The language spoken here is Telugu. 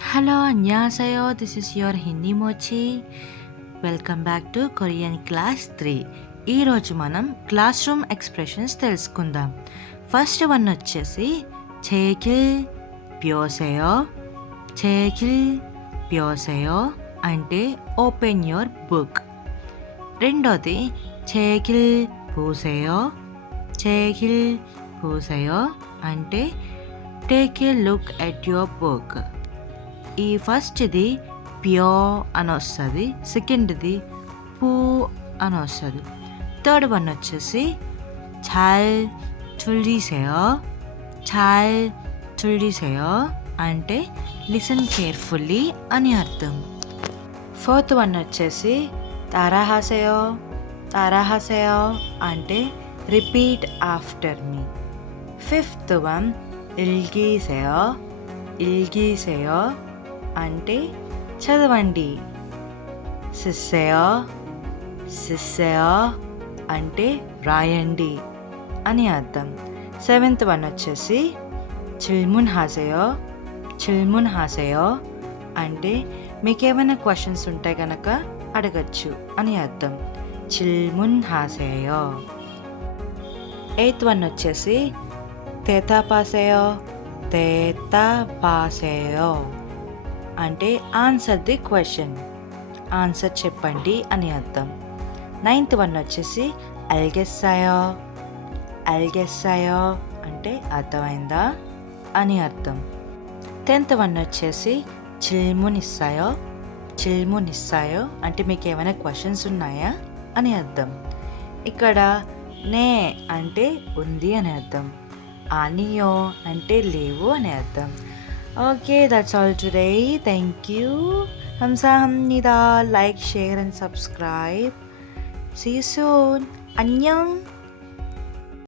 Hello, 안녕하세요. This is your Hindi Mochi. Welcome back to Korean class 3. ఈరోజు మనం క్లాస్ రూమ్ ఎక్స్ప్రెషన్స్ తెలుసుకుందాం. ఫస్ట్ వన్ వచ్చేసి చేకిల్ ప్యోసేయో. చేకిల్ ప్యోసేయో అంటే ఓపెన్ యువర్ బుక్. రెండోది చేకిల్ పూసేయో. చేకిల్ పూసేయో అంటే take a look at your book. ఈ ఫస్ట్ది ప్యో అని వస్తుంది, సెకండ్ది పూ అని వస్తుంది. థర్డ్ వన్ వచ్చేసి ఛాల్ చుల్జీసేయో. ఛాల్ చుల్జీసేయో అంటే లిసన్ కేర్ఫుల్లీ అని అర్థం. ఫోర్త్ వన్ వచ్చేసి తారాహాసేయో. తారాహాసేయో అంటే repeat after me. Fifth one ఇల్గీసేయో. ఇల్గీసేయో అంటే చదవండి. సిస్సేయో. సిస్సేయో అంటే రాయండి అని అర్థం. సెవెంత్ వన్ వచ్చేసి చిల్మున్ హాసేయో. చిల్మున్ హాసేయో అంటే మీకు ఏమైనా క్వశ్చన్స్ ఉంటే కనుక అడగచ్చు అని అర్థం. చిల్మున్ హాసేయో. ఎయిత్ వన్ వచ్చేసి తేతా పాసేయో. తేతా పాసేయో అంటే ఆన్సర్ ది క్వశ్చన్, ఆన్సర్ చెప్పండి అని అర్థం. నైన్త్ వన్ వచ్చేసి అల్గెస్సాయో. అల్గెస్సాయో అంటే అర్థమైందా అని అర్థం. 10th వన్ వచ్చేసి చిల్మున్ ఇస్సాయో. చిల్మున్ ఇస్సాయో అంటే మీకు ఏమైనా క్వశ్చన్స్ ఉన్నాయా అని అర్థం. ఇక్కడ నే అంటే ఉంది అని అర్థం. ఆనియో అంటే లేవు అని అర్థం. Okay, that's all today. Thank you. 감사합니다. Like, share and subscribe. See you soon. 안녕.